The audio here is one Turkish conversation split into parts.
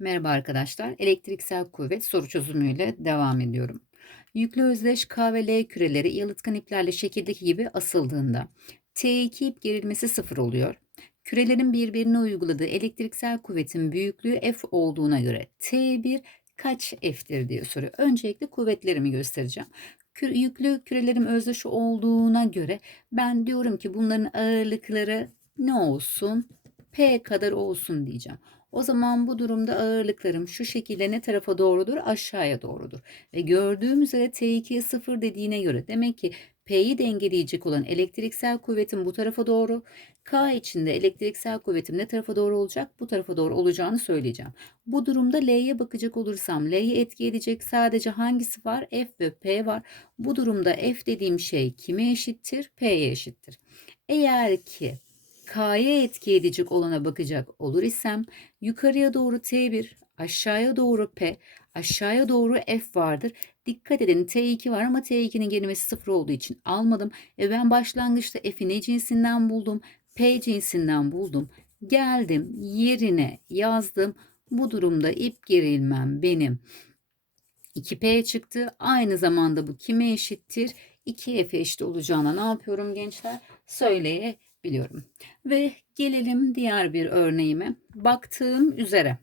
Merhaba arkadaşlar. Elektriksel kuvvet soru çözümüyle devam ediyorum. Yüklü özdeş K ve L küreleri yalıtkan iplerle şekildeki gibi asıldığında T2 ip gerilmesi sıfır oluyor. Kürelerin birbirine uyguladığı elektriksel kuvvetin büyüklüğü F olduğuna göre T1 kaç F'tir diye soruyor. Öncelikle kuvvetlerimi göstereceğim. Kü- yüklü kürelerim özdeş olduğuna göre ben diyorum ki bunların ağırlıkları ne olsun? P kadar olsun diyeceğim. O zaman bu durumda ağırlıklarım şu şekilde ne tarafa doğrudur? Aşağıya doğrudur. Ve gördüğüm üzere T2'ye 0 dediğine göre demek ki P'yi dengeleyecek olan elektriksel kuvvetim bu tarafa doğru. K içinde elektriksel kuvvetim ne tarafa doğru olacak? Bu tarafa doğru olacağını söyleyeceğim. Bu durumda L'ye bakacak olursam L'ye etki edecek sadece hangisi var? F ve P var. Bu durumda F dediğim şey kime eşittir? P'ye eşittir. Eğer ki K'ya etki edecek olana bakacak olur isem yukarıya doğru T1, aşağıya doğru P, aşağıya doğru F vardır. Dikkat edin T2 var ama T2'nin gerilmesi sıfır olduğu için almadım. E ben başlangıçta F'i ne cinsinden buldum? P cinsinden buldum. Geldim yerine yazdım. Bu durumda ip gerilmem benim 2P çıktı. Aynı zamanda bu kime eşittir? 2F eşit olacağına ne yapıyorum gençler? Söyleyebiliyorum. Ve gelelim diğer bir örneğime. Baktığım üzere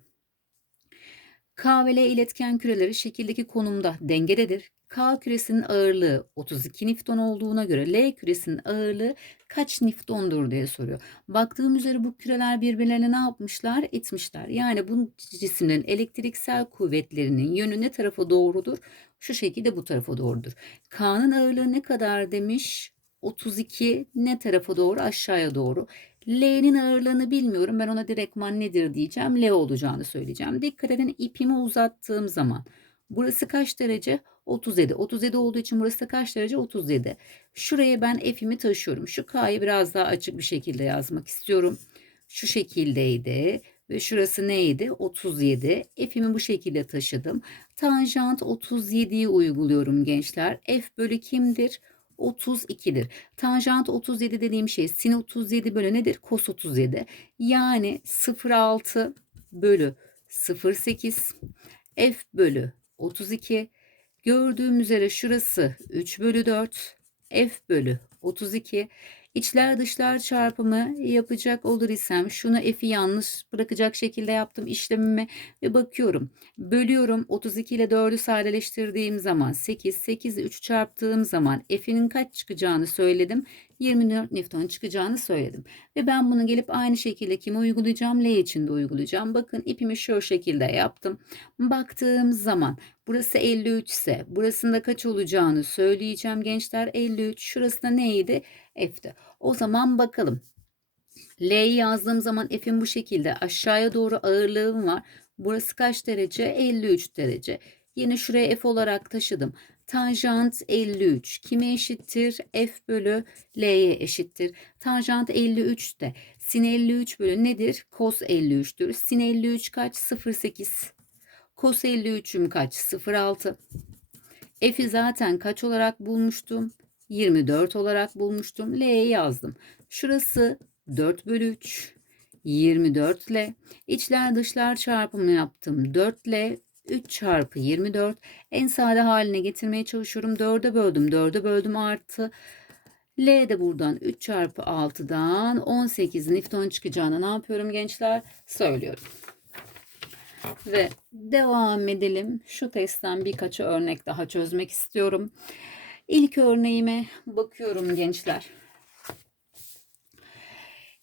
K iletken küreleri şekildeki konumda dengededir. K küresinin ağırlığı 32 Newton olduğuna göre L küresinin ağırlığı kaç Newton'dur diye soruyor. Baktığım üzere bu küreler birbirlerine ne yapmışlar? Etmişler. Yani bu cisimlerin elektriksel kuvvetlerinin yönü ne tarafa doğrudur? Şu şekilde bu tarafa doğrudur. K'nın ağırlığı ne kadar demiş? 32 ne tarafa doğru? Aşağıya doğru. L'nin ağırlığını bilmiyorum. Ben ona direktman nedir diyeceğim. L olacağını söyleyeceğim. Dikkat edin ipimi uzattığım zaman. Burası kaç derece? 37. 37 olduğu için burası da kaç derece? 37. Şuraya ben F'imi taşıyorum. Şu K'yı biraz daha açık bir şekilde yazmak istiyorum. Şu şekildeydi. Ve şurası neydi? 37. F'imi bu şekilde taşıdım. Tanjant 37'yi uyguluyorum gençler. F bölü kimdir? 32'dir. Tanjant 37 dediğim şey sin 37 bölü nedir? Kos 37. Yani 0,6 bölü 0,8 f bölü 32. Gördüğüm üzere şurası 3 bölü 4 f bölü 32. İçler dışlar çarpımı yapacak olur isem şunu f'i yanlış bırakacak şekilde yaptım işlemimi ve bakıyorum. Bölüyorum 32 ile 4'ü sadeleştirdiğim zaman 8, 8 3 çarptığım zaman f'inin kaç çıkacağını söyledim. 24 Newton çıkacağını söyledim. Ve ben bunu gelip aynı şekilde kime uygulayacağım? L için de uygulayacağım. Bakın ipimi şu şekilde yaptım. Baktığım zaman burası 53 ise burasında kaç olacağını söyleyeceğim gençler. 53 şurası da neydi? F'ti. O zaman bakalım. L'yi yazdığım zaman F'in bu şekilde aşağıya doğru ağırlığım var. Burası kaç derece? 53 derece. Yine şuraya F olarak taşıdım. Tanjant 53 kime eşittir? F bölü L'ye eşittir. Tanjant 53 de sin 53 bölü nedir? Kos 53'tür. Sin 53 kaç? 0,8. Kos 53'üm kaç? 0,6. F'i zaten kaç olarak bulmuştum? 24 olarak bulmuştum. L'ye yazdım. Şurası 4 bölü 3. 24 ile içler dışlar çarpımı yaptım. 4 ile 3 çarpı 24 en sade haline getirmeye çalışıyorum. 4'e böldüm. 4'e böldüm artı. L de buradan 3 çarpı 6'dan 18 Newton çıkacağını ne yapıyorum gençler? Söylüyorum. Ve devam edelim. Şu testten birkaç örnek daha çözmek istiyorum. İlk örneğime bakıyorum gençler.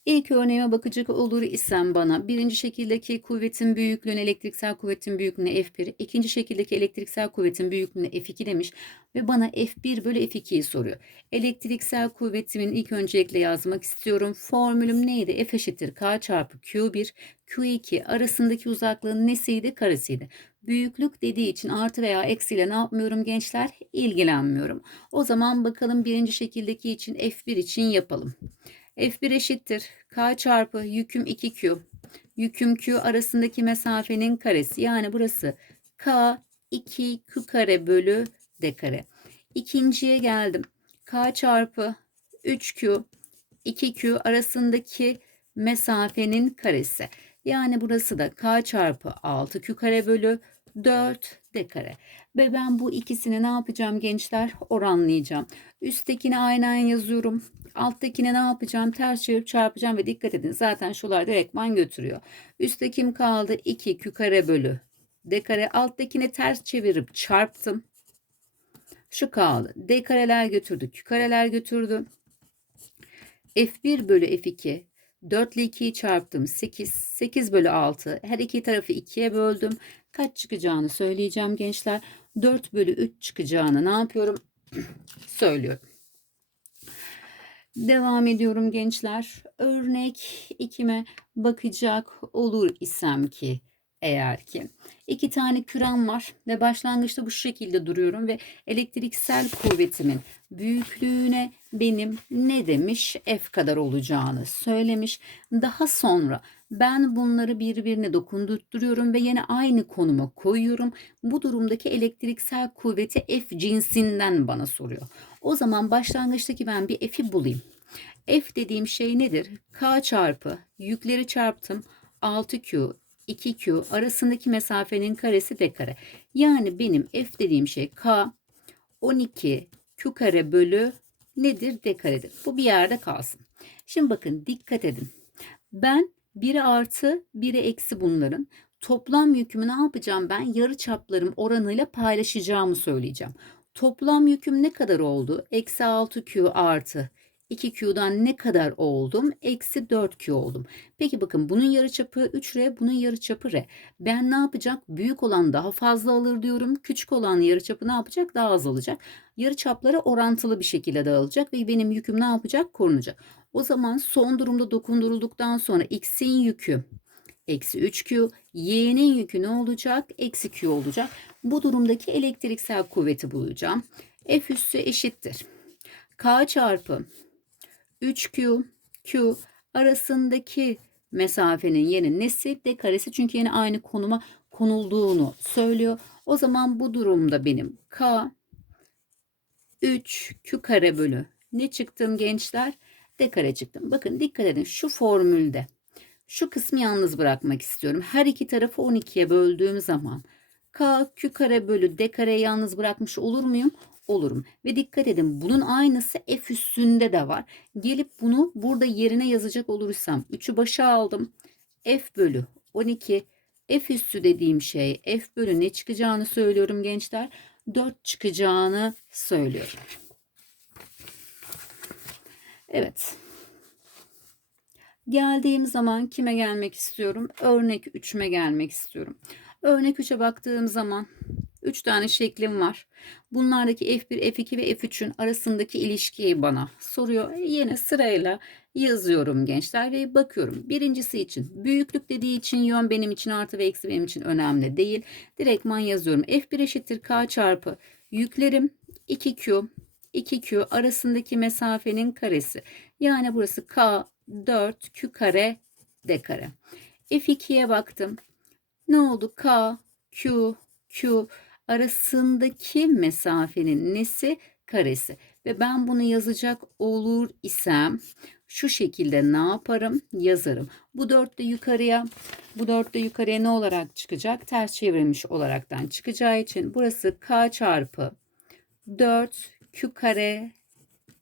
İlk örneğime bakacak olur isem bana birinci şekildeki kuvvetin büyüklüğüne elektriksel kuvvetin büyüklüğüne F1, ikinci şekildeki elektriksel kuvvetin büyüklüğüne F2 demiş ve bana F1 bölü F2'yi soruyor. Elektriksel kuvvetimin ilk öncelikle yazmak istiyorum. Formülüm neydi? F eşittir K çarpı Q1, Q2 arasındaki uzaklığın nesiydi? Karesiydi. Büyüklük dediği için artı veya eksiyle ne yapmıyorum gençler? İlgilenmiyorum. O zaman bakalım birinci şekildeki için F1 için yapalım. F1 eşittir. K çarpı yüküm 2Q. Yüküm Q arasındaki mesafenin karesi. Yani burası K 2Q kare bölü D kare. İkinciye geldim. K çarpı 3Q 2Q arasındaki mesafenin karesi. Yani burası da k çarpı 6q kare bölü 4 d kare. Ve ben bu ikisini ne yapacağım gençler? Oranlayacağım. Üsttekini aynen yazıyorum. Alttakine ne yapacağım? Ters çevirip çarpacağım ve dikkat edin zaten şular direktman götürüyor. Üstte kim kaldı? 2 q kare bölü d kare. Alttakine ters çevirip çarptım. Şu kaldı. D kareler götürdü. Q kareler götürdü. F1 bölü F2 4 ile 2'yi çarptım 8. 8 bölü 6. Her iki tarafı 2'ye böldüm. Kaç çıkacağını söyleyeceğim gençler. 4 bölü 3 çıkacağını ne yapıyorum? Söylüyorum. Devam ediyorum gençler. Örnek 2'me bakacak olur isem ki eğer ki. iki tane kürem var ve başlangıçta bu şekilde duruyorum ve elektriksel kuvvetimin büyüklüğüne benim ne demiş F kadar olacağını söylemiş. Daha sonra ben bunları birbirine dokundurtuyorum ve yine aynı konuma koyuyorum. Bu durumdaki elektriksel kuvveti F cinsinden bana soruyor. O zaman başlangıçtaki ben bir F'i bulayım. F dediğim şey nedir? K çarpı yükleri çarptım 6Q 2Q arasındaki mesafenin karesi d kare. Yani benim F dediğim şey K 12 Q kare bölü nedir? D karedir. Bu bir yerde kalsın. Şimdi bakın dikkat edin. Ben 1'e artı 1'e eksi bunların toplam yükümü ne yapacağım ben? Yarı çaplarım oranıyla paylaşacağımı söyleyeceğim. Toplam yüküm ne kadar oldu? Eksi 6Q artı 2Q'dan ne kadar oldum? Eksi 4Q oldum. Peki bakın bunun yarıçapı 3R, bunun yarıçapı R. Ben ne yapacak? Büyük olan daha fazla alır diyorum. Küçük olan yarıçapı ne yapacak? Daha az alacak. Yarıçapları orantılı bir şekilde dağılacak ve benim yüküm ne yapacak? Korunacak. O zaman son durumda dokundurulduktan sonra X'in yükü eksi 3Q, Y'nin yükü ne olacak? Eksi Q olacak. Bu durumdaki elektriksel kuvveti bulacağım. F üssü eşittir. K çarpı 3Q, Q arasındaki mesafenin yeni nesi? D karesi çünkü yine aynı konuma konulduğunu söylüyor. O zaman bu durumda benim K 3 Q kare bölü ne çıktım gençler? D kare çıktım. Bakın dikkat edin şu formülde şu kısmı yalnız bırakmak istiyorum. Her iki tarafı 12'ye böldüğüm zaman K Q kare bölü D kare yalnız bırakmış olur muyum? Olurum. Ve dikkat edin bunun aynısı F üstünde de var. Gelip bunu burada yerine yazacak olursam 3'ü başa aldım. F bölü 12 F üstü dediğim şey F bölü ne çıkacağını söylüyorum gençler. 4 çıkacağını söylüyorum. Evet. Geldiğim zaman kime gelmek istiyorum? Örnek 3'üme gelmek istiyorum. Örnek 3'e baktığım zaman 3 tane şeklim var. Bunlardaki F1, F2 ve F3'ün arasındaki ilişkiyi bana soruyor. Yine sırayla yazıyorum gençler ve bakıyorum. Birincisi için büyüklük dediği için yön benim için artı ve eksi benim için önemli değil. Direktman yazıyorum. F1 eşittir K çarpı yüklerim 2Q 2Q arasındaki mesafenin karesi. Yani burası K 4 Q kare D kare. F2'ye baktım. Ne oldu? K Q Q arasındaki mesafenin nesi? Karesi. Ve ben bunu yazacak olur isem şu şekilde ne yaparım? Yazarım. Bu dört de yukarıya, bu dört de yukarıya ne olarak çıkacak? Ters çevirmiş olaraktan çıkacağı için burası k çarpı 4 q kare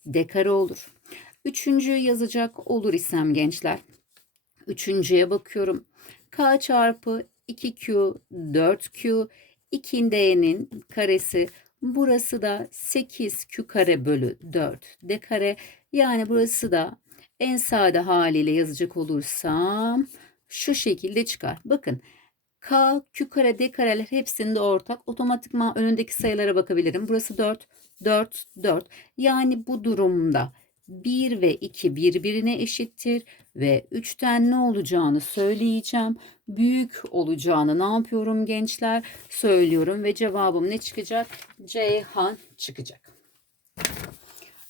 d kare olur. Üçüncüyü yazacak olur isem gençler. Üçüncüye bakıyorum. k çarpı 2q 4q 2D'nin karesi burası da 8Q kare bölü 4 D kare yani burası da en sade haliyle yazacak olursam şu şekilde çıkar. Bakın K, Q kare, D kareler hepsinde ortak. Otomatikman önündeki sayılara bakabilirim. Burası 4, 4, 4. Yani bu durumda 1 ve 2 birbirine eşittir ve 3'ten ne olacağını söyleyeceğim. Büyük olacağını ne yapıyorum gençler? Söylüyorum ve cevabım ne çıkacak? Ceyhan çıkacak.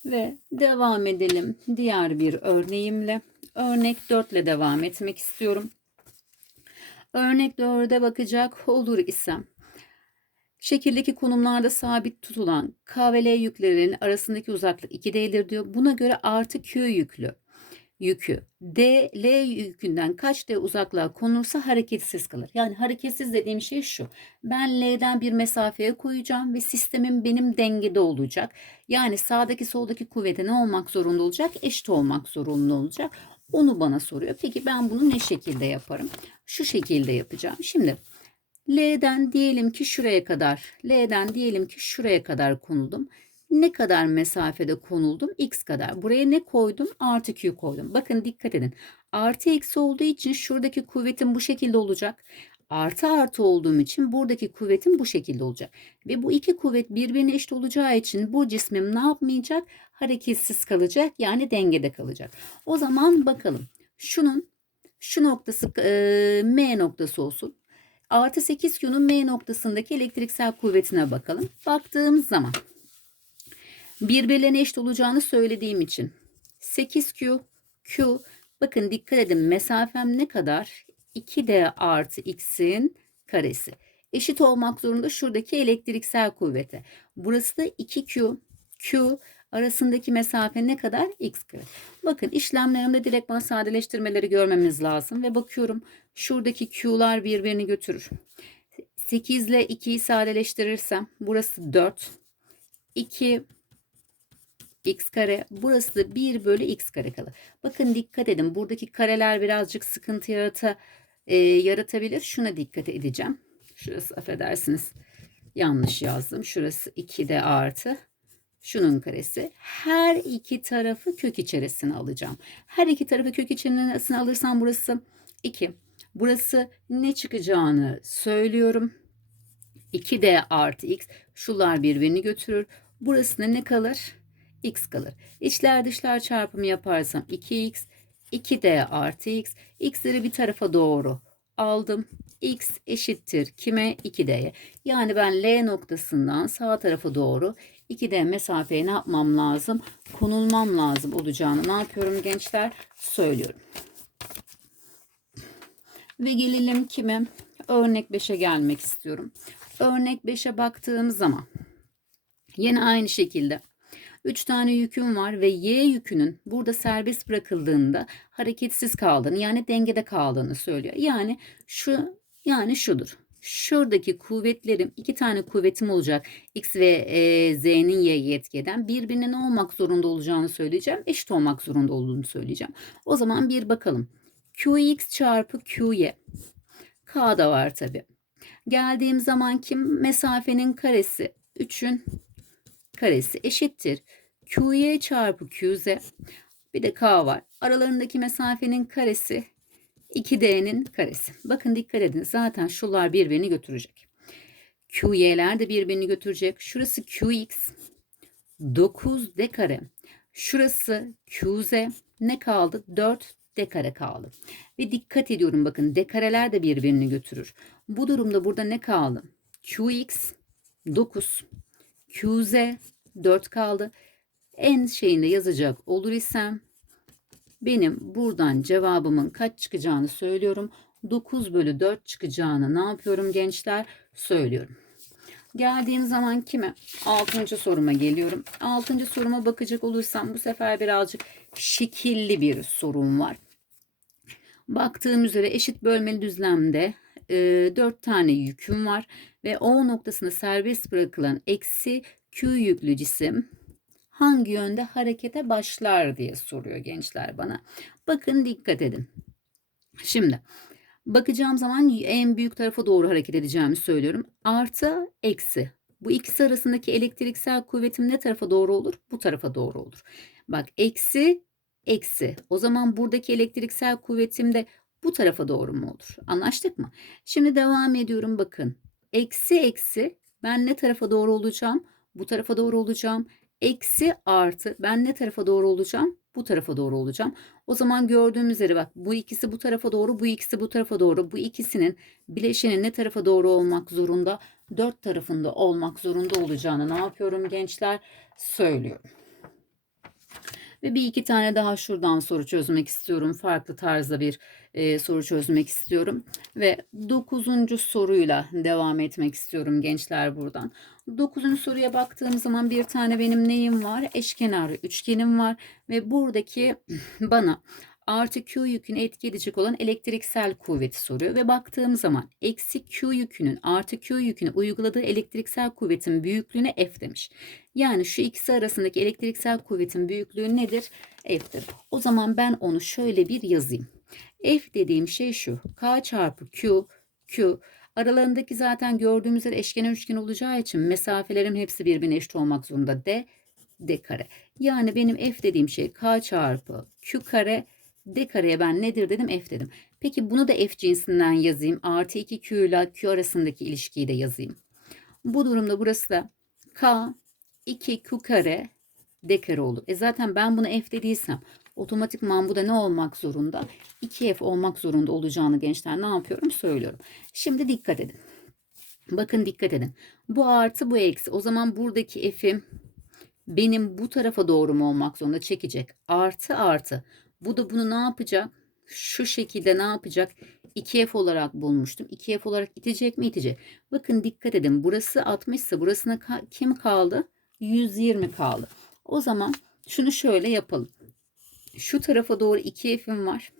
Ve devam edelim diğer bir örneğimle. Örnek 4 ile devam etmek istiyorum. Örnek 4'e bakacak olur isem Şekildeki konumlarda sabit tutulan K ve L yüklerinin arasındaki uzaklık 2D'dir diyor. Buna göre artı Q yüklü. Yükü D, L yükünden kaç D uzaklığa konulursa hareketsiz kalır. Yani hareketsiz dediğim şey şu. Ben L'den bir mesafeye koyacağım ve sistemin benim dengede olacak. Yani sağdaki soldaki kuvvete ne olmak zorunda olacak? Eşit olmak zorunda olacak. Onu bana soruyor. Peki ben bunu ne şekilde yaparım? Şu şekilde yapacağım. Şimdi L'den diyelim ki şuraya kadar, L'den diyelim ki şuraya kadar konuldum ne kadar mesafede konuldum? X kadar. Buraya ne koydum? Artı Q koydum. Bakın dikkat edin. Artı eksi olduğu için şuradaki kuvvetim bu şekilde olacak. Artı artı olduğum için buradaki kuvvetim bu şekilde olacak. Ve bu iki kuvvet birbirine eşit olacağı için bu cismim ne yapmayacak? Hareketsiz kalacak yani dengede kalacak. O zaman bakalım. Şunun şu noktası e, M noktası olsun. Artı 8Q'nun M noktasındaki elektriksel kuvvetine bakalım. Baktığımız zaman birbirlerine eşit olacağını söylediğim için 8Q, Q bakın dikkat edin mesafem ne kadar? 2D artı X'in karesi. Eşit olmak zorunda şuradaki elektriksel kuvvete. Burası da 2Q, Q arasındaki mesafe ne kadar? X kare. Bakın işlemlerimde direkt bana sadeleştirmeleri görmemiz lazım. Ve bakıyorum şuradaki Q'lar birbirini götürür. 8 ile 2'yi sadeleştirirsem burası 4. 2 x kare. Burası da 1 bölü x kare kalır. Bakın dikkat edin. Buradaki kareler birazcık sıkıntı yarata, e, yaratabilir. Şuna dikkat edeceğim. Şurası affedersiniz. Yanlış yazdım. Şurası 2'de artı. Şunun karesi. Her iki tarafı kök içerisine alacağım. Her iki tarafı kök içerisine alırsam burası 2. Burası ne çıkacağını söylüyorum. 2D artı x. Şular birbirini götürür. Burasında ne kalır? X kalır. İçler dışlar çarpımı yaparsam 2x, 2d artı x. x'leri bir tarafa doğru aldım. x eşittir kime? 2d'ye. Yani ben L noktasından sağ tarafa doğru 2d mesafeye ne yapmam lazım? Konulmam lazım olacağını ne yapıyorum gençler? Söylüyorum. Ve gelelim kime? Örnek 5'e gelmek istiyorum. Örnek 5'e baktığım zaman yine aynı şekilde 3 tane yüküm var ve Y yükünün burada serbest bırakıldığında hareketsiz kaldığını yani dengede kaldığını söylüyor. Yani şu yani şudur. Şuradaki kuvvetlerim iki tane kuvvetim olacak. X ve e, Z'nin Y'ye etkeden birbirine ne olmak zorunda olacağını söyleyeceğim. Eşit olmak zorunda olduğunu söyleyeceğim. O zaman bir bakalım. Qx çarpı Qy. K da var tabi. Geldiğim zaman kim? Mesafenin karesi 3'ün karesi eşittir. Qy çarpı Qz bir de K var. Aralarındaki mesafenin karesi 2D'nin karesi. Bakın dikkat edin zaten şular birbirini götürecek. QY'ler de birbirini götürecek. Şurası QX 9D kare. Şurası QZ ne kaldı? 4 D kare kaldı. Ve dikkat ediyorum bakın D kareler de birbirini götürür. Bu durumda burada ne kaldı? QX 9 QZ 4 kaldı. En şeyinde yazacak olur isem benim buradan cevabımın kaç çıkacağını söylüyorum. 9 bölü 4 çıkacağını ne yapıyorum gençler? Söylüyorum. Geldiğim zaman kime? 6. soruma geliyorum. 6. soruma bakacak olursam bu sefer birazcık şekilli bir sorum var. Baktığım üzere eşit bölmeli düzlemde 4 tane yüküm var ve O noktasında serbest bırakılan eksi Q yüklü cisim hangi yönde harekete başlar diye soruyor gençler bana. Bakın dikkat edin. Şimdi bakacağım zaman en büyük tarafa doğru hareket edeceğimi söylüyorum. Artı eksi. Bu ikisi arasındaki elektriksel kuvvetim ne tarafa doğru olur? Bu tarafa doğru olur. Bak eksi eksi. O zaman buradaki elektriksel kuvvetim de bu tarafa doğru mu olur? Anlaştık mı? Şimdi devam ediyorum bakın. Eksi eksi ben ne tarafa doğru olacağım? Bu tarafa doğru olacağım. Eksi artı ben ne tarafa doğru olacağım? Bu tarafa doğru olacağım. O zaman gördüğüm üzere bak bu ikisi bu tarafa doğru, bu ikisi bu tarafa doğru. Bu ikisinin bileşenin ne tarafa doğru olmak zorunda? Dört tarafında olmak zorunda olacağını ne yapıyorum gençler? Söylüyorum. Ve bir iki tane daha şuradan soru çözmek istiyorum. Farklı tarzda bir e, soru çözmek istiyorum. Ve dokuzuncu soruyla devam etmek istiyorum gençler buradan. Dokuzuncu soruya baktığım zaman bir tane benim neyim var? Eşkenar üçgenim var. Ve buradaki bana artı Q yükünü etki edecek olan elektriksel kuvveti soruyor ve baktığım zaman eksi Q yükünün artı Q yüküne uyguladığı elektriksel kuvvetin büyüklüğüne F demiş. Yani şu ikisi arasındaki elektriksel kuvvetin büyüklüğü nedir? F'tir. O zaman ben onu şöyle bir yazayım. F dediğim şey şu. K çarpı Q, Q aralarındaki zaten gördüğümüz üzere eşkenar üçgen olacağı için mesafelerin hepsi birbirine eşit olmak zorunda. D, D kare. Yani benim F dediğim şey K çarpı Q kare D kareye ben nedir dedim F dedim. Peki bunu da F cinsinden yazayım. Artı 2 Q ile Q arasındaki ilişkiyi de yazayım. Bu durumda burası da K 2Q kare D kare olur. E zaten ben bunu F dediysem otomatikman bu da ne olmak zorunda? 2F olmak zorunda olacağını gençler ne yapıyorum söylüyorum. Şimdi dikkat edin. Bakın dikkat edin. Bu artı bu eksi. O zaman buradaki F'im benim bu tarafa doğru mu olmak zorunda çekecek. Artı artı. Bu da bunu ne yapacak? Şu şekilde ne yapacak? 2F olarak bulmuştum. 2F olarak itecek mi? itecek. Bakın dikkat edin. Burası 60 ise burasına ka- kim kaldı? 120 kaldı. O zaman şunu şöyle yapalım. Şu tarafa doğru 2F'im var.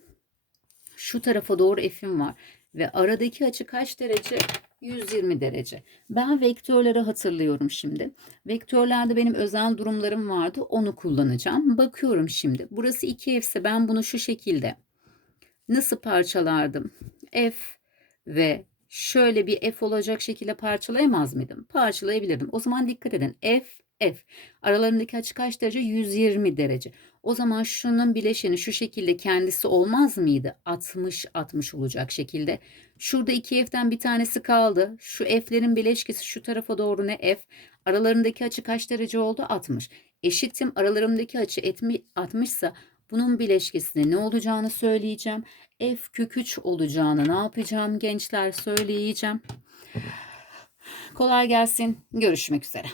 Şu tarafa doğru F'im var. Ve aradaki açı kaç derece? 120 derece. Ben vektörleri hatırlıyorum şimdi. Vektörlerde benim özel durumlarım vardı. Onu kullanacağım. Bakıyorum şimdi. Burası 2F ise ben bunu şu şekilde nasıl parçalardım? F ve şöyle bir F olacak şekilde parçalayamaz mıydım? Parçalayabilirdim. O zaman dikkat edin. F, F. Aralarındaki açı kaç derece? 120 derece. O zaman şunun bileşeni şu şekilde kendisi olmaz mıydı? 60 60 olacak şekilde. Şurada 2F'den bir tanesi kaldı. Şu F'lerin bileşkesi şu tarafa doğru ne F? Aralarındaki açı kaç derece oldu? 60. Eşitim aralarındaki açı 60 ise bunun bileşkesine ne olacağını söyleyeceğim. F kök 3 olacağını ne yapacağım gençler söyleyeceğim. Kolay gelsin. Görüşmek üzere.